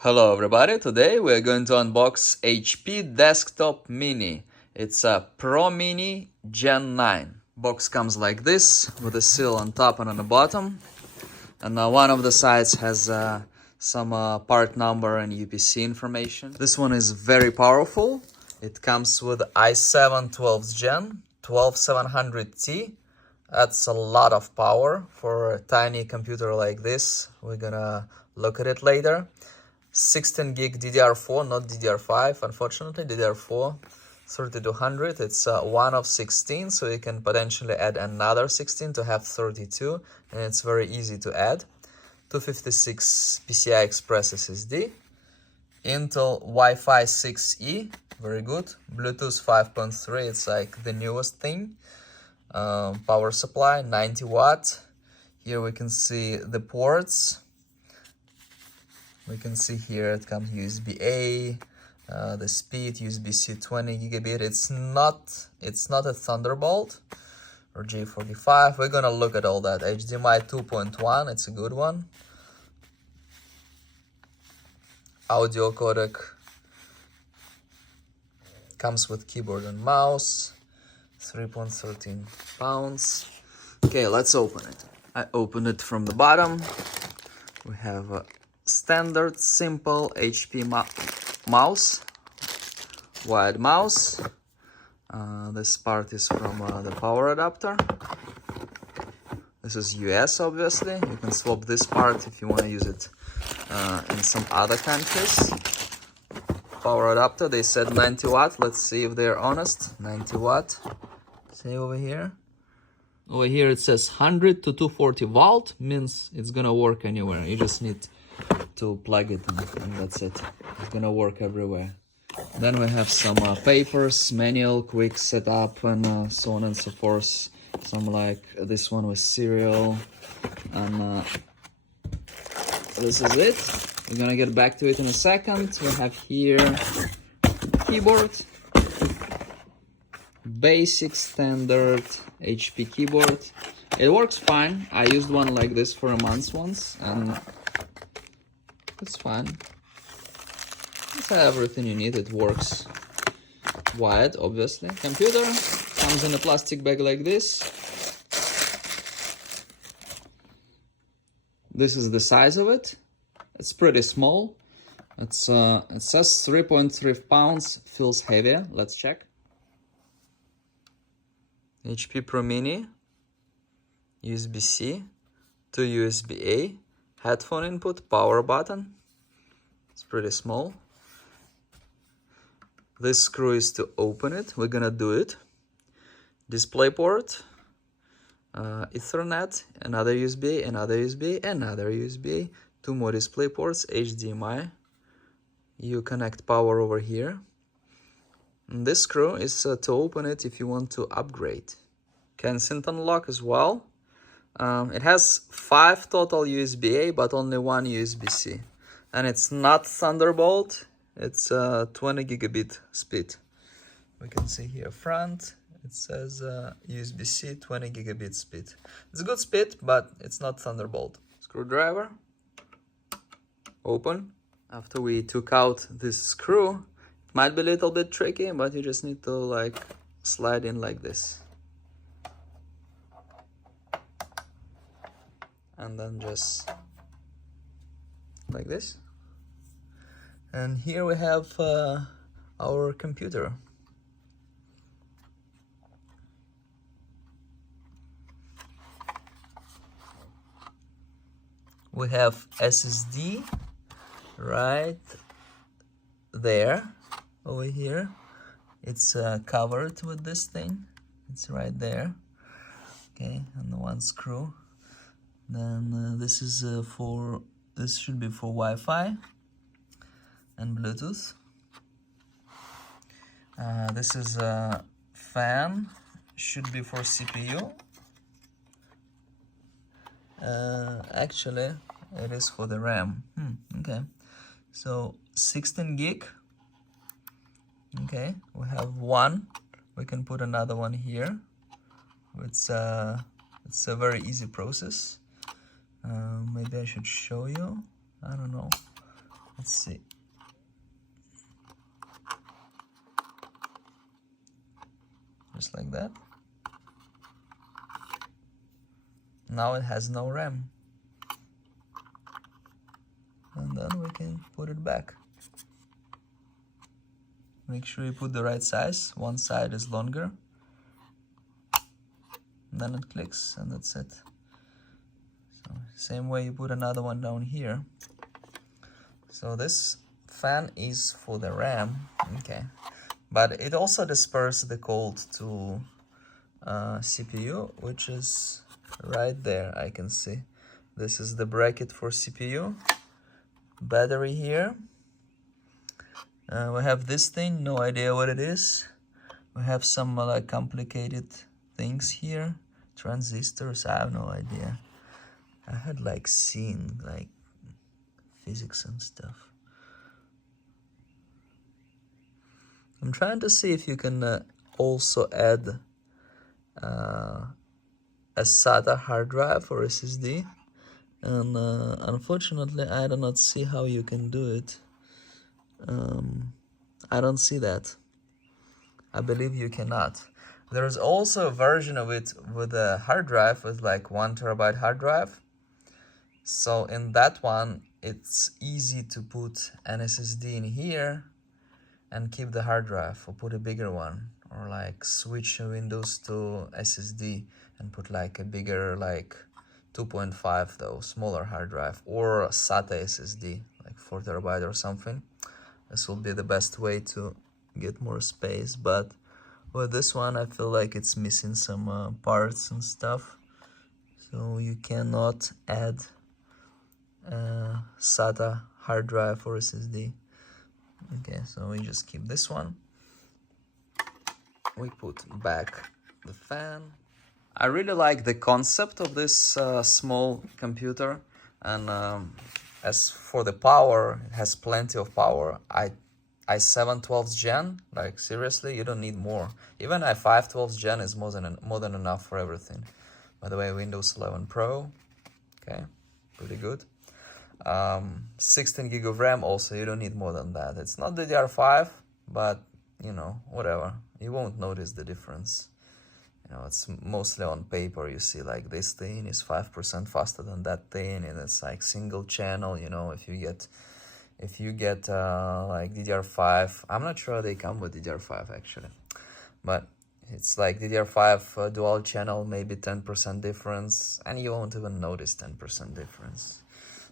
Hello everybody, today we're going to unbox HP Desktop Mini. It's a Pro Mini Gen 9. Box comes like this, with a seal on top and on the bottom. And one of the sides has some part number and UPC information. This one is very powerful. It comes with i7 12th Gen 12700T. That's a lot of power for a tiny computer like this. We're gonna look at it later. 16 gig DDR4, not DDR5, unfortunately. DDR4 3200. It's one of 16, so you can potentially add another 16 to have 32, and it's very easy to add. 256 PCI Express SSD. Intel Wi-Fi 6E, very good. Bluetooth 5.3, it's like the newest thing. Power supply 90 watt. Here we can see the ports. We can see here it comes USB-A, the speed USB-C 20 gigabit. It's not a Thunderbolt or J45. We're gonna look at all that. HDMI 2.1, it's a good one. Audio codec comes with keyboard and mouse. 3.13 pounds. Okay, let's open it. I opened it from the bottom. We have a standard simple HP mouse, wide mouse. This part is from the power adapter. This is US, obviously. You can swap this part if you want to use it in some other countries. Power adapter, they said 90 watt. Let's see if they're honest. 90 watt. See over here. Over here it says 100 to 240 volt, means it's gonna work anywhere. You just need to plug it in, and that's it. It's gonna work everywhere. Then we have some papers, manual, quick setup, and so on and so forth. Some like this one with serial, and this is it. We're gonna get back to it in a second. We have here keyboard, basic standard HP keyboard. It works fine. I used one like this for a month once, and it's fine. It's everything you need. It works. Wired, obviously. Computer comes in a plastic bag like this. This is the size of it. It's pretty small. It says 3.3 pounds. Feels heavier. Let's check. HP Pro Mini. USB-C to USB-A. Headphone input, power button. It's pretty small. This screw is to open it. We're gonna do it. Display port, Ethernet, another USB, another USB, another USB. Two more display ports, HDMI. You connect power over here. And this screw is to open it if you want to upgrade. Kensington lock as well. It has 5 total USB-A, but only 1 USB-C. And it's not Thunderbolt, it's 20 gigabit speed. We can see here front, it says USB-C 20 gigabit speed. It's a good speed, but it's not Thunderbolt. Screwdriver, open. After we took out this screw, it might be a little bit tricky, but you just need to like slide in like this. And then just like this. And here we have our computer. We have SSD right there, over here. It's covered with this thing. It's right there. Okay, and the one screw. Then this should be for Wi-Fi and Bluetooth. This is a fan, should be for CPU. Actually, it is for the RAM. Okay, so 16 gig. Okay, we have one. We can put another one here. It's a very easy process. Maybe I should show you. I don't know. Let's see. Just like that. Now it has no RAM. And then we can put it back. Make sure you put the right size. One side is longer. And then it clicks, and that's it. So same way you put another one down here. So this fan is for the RAM, okay. But it also disperses the cold to CPU, which is right there, I can see. This is the bracket for CPU. Battery here. We have this thing, no idea what it is. We have some like complicated things here. Transistors, I have no idea. I had like seen like physics and stuff. I'm trying to see if you can also add a SATA hard drive or SSD. And unfortunately, I do not see how you can do it. I don't see that. I believe you cannot. There's also a version of it with a hard drive, with like 1 terabyte hard drive. So in that one, it's easy to put an SSD in here and keep the hard drive, or put a bigger one, or like switch Windows to SSD and put like a bigger, like 2.5 though, smaller hard drive, or a SATA SSD, like 4 terabyte or something. This will be the best way to get more space, but with this one I feel like it's missing some parts and stuff, so you cannot add SATA hard drive or SSD. Okay, so we just keep this one. We put back the fan. I really like the concept of this small computer, and as for the power, it has plenty of power. i7 12th gen, like seriously, you don't need more. Even i5 12th gen is more than enough for everything. By the way, Windows 11 Pro, okay, pretty good. 16 gig of RAM also, you don't need more than that. It's not DDR5, but you know, whatever. You won't notice the difference. You know, it's mostly on paper. You see like this thing is 5% faster than that thing, and it's like single channel. You know, if you get like DDR5, I'm not sure they come with DDR5 actually, but it's like DDR5 dual channel, maybe 10% difference, and you won't even notice 10% difference,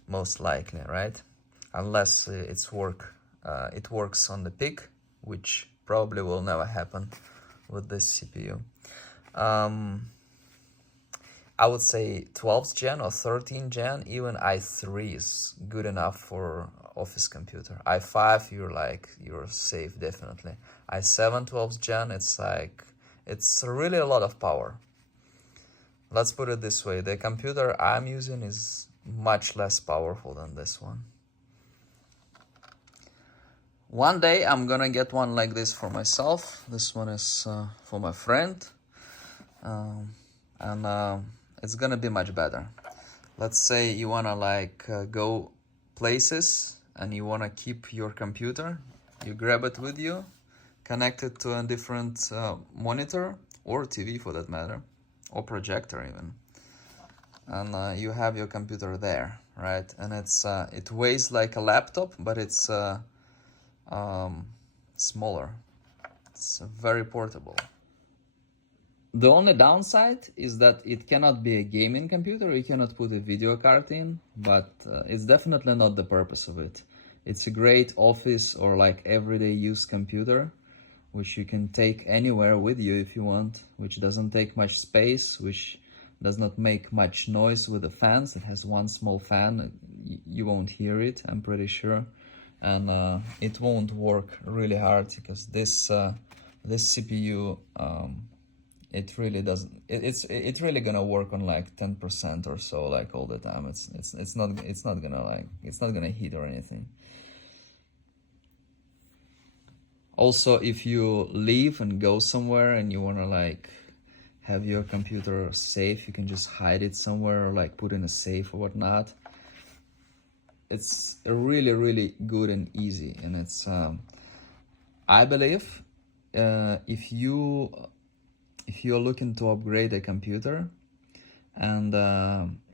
most likely, right? Unless it works on the peak, which probably will never happen with this CPU. I would say 12th gen or 13th gen, even i3 is good enough for office computer. i5, you're safe, definitely. i7 12th gen, it's really a lot of power. Let's put it this way, the computer I'm using is much less powerful than this one. One day I'm gonna get one like this for myself. This one is for my friend. It's gonna be much better. Let's say you wanna go places and you wanna keep your computer. You grab it with you, connect it to a different monitor or TV for that matter, or projector even, and you have your computer there, right? And it weighs like a laptop, but it's smaller. It's very portable. The only downside is that it cannot be a gaming computer. You cannot put a video card in, but it's definitely not the purpose of it. It's a great office or like everyday use computer, which you can take anywhere with you if you want, which doesn't take much space, which does not make much noise with the fans. It has one small fan. You won't hear it, I'm pretty sure. And it won't work really hard because this CPU, it really doesn't. It's really gonna work on like 10% or so, like all the time. It's not gonna heat or anything. Also, if you leave and go somewhere and you wanna like have your computer safe, you can just hide it somewhere or like put in a safe or whatnot. it's really good and easy, and it's I believe if you're looking to upgrade a computer and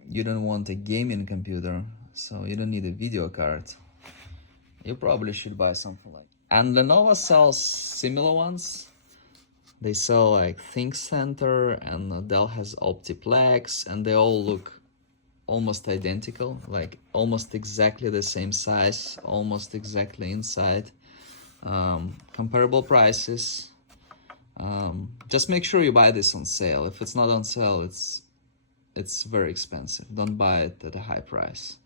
you don't want a gaming computer, so you don't need a video card, you probably should buy something like. And Lenovo sells similar ones. They sell like ThinkCenter, and Dell has Optiplex, and they all look almost identical, like almost exactly the same size, almost exactly inside. Comparable prices. Just make sure you buy this on sale. If it's not on sale, it's very expensive. Don't buy it at a high price.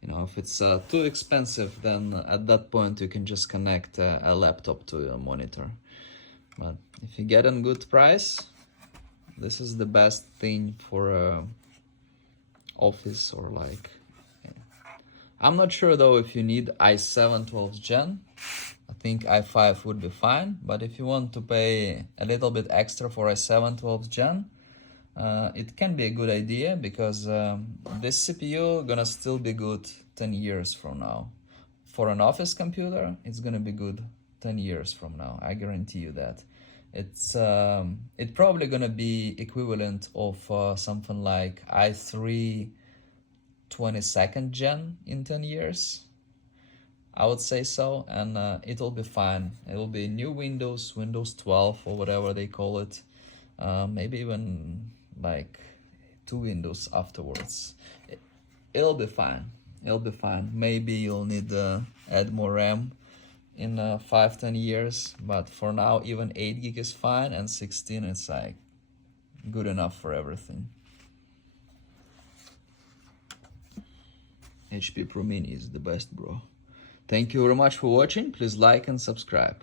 You know, if it's too expensive, then at that point you can just connect a laptop to a monitor. But if you get a good price, this is the best thing for office or like. I'm not sure though if you need i7 12th gen. I think i5 would be fine, but if you want to pay a little bit extra for i7 12th gen, it can be a good idea, because this CPU gonna still be good 10 years from now. For an office computer, it's gonna be good 10 years from now. I guarantee you that. It's probably gonna be equivalent of something like i3 22nd gen in 10 years. I would say so, and it'll be fine. It'll be new Windows 12 or whatever they call it. Maybe even like 2 Windows afterwards. It'll be fine. It'll be fine. Maybe you'll need to add more RAM in 5-10 years, but for now even 8 gig is fine, and 16 is like good enough for everything. HP Pro Mini is the best, bro. Thank you very much for watching. Please like and subscribe.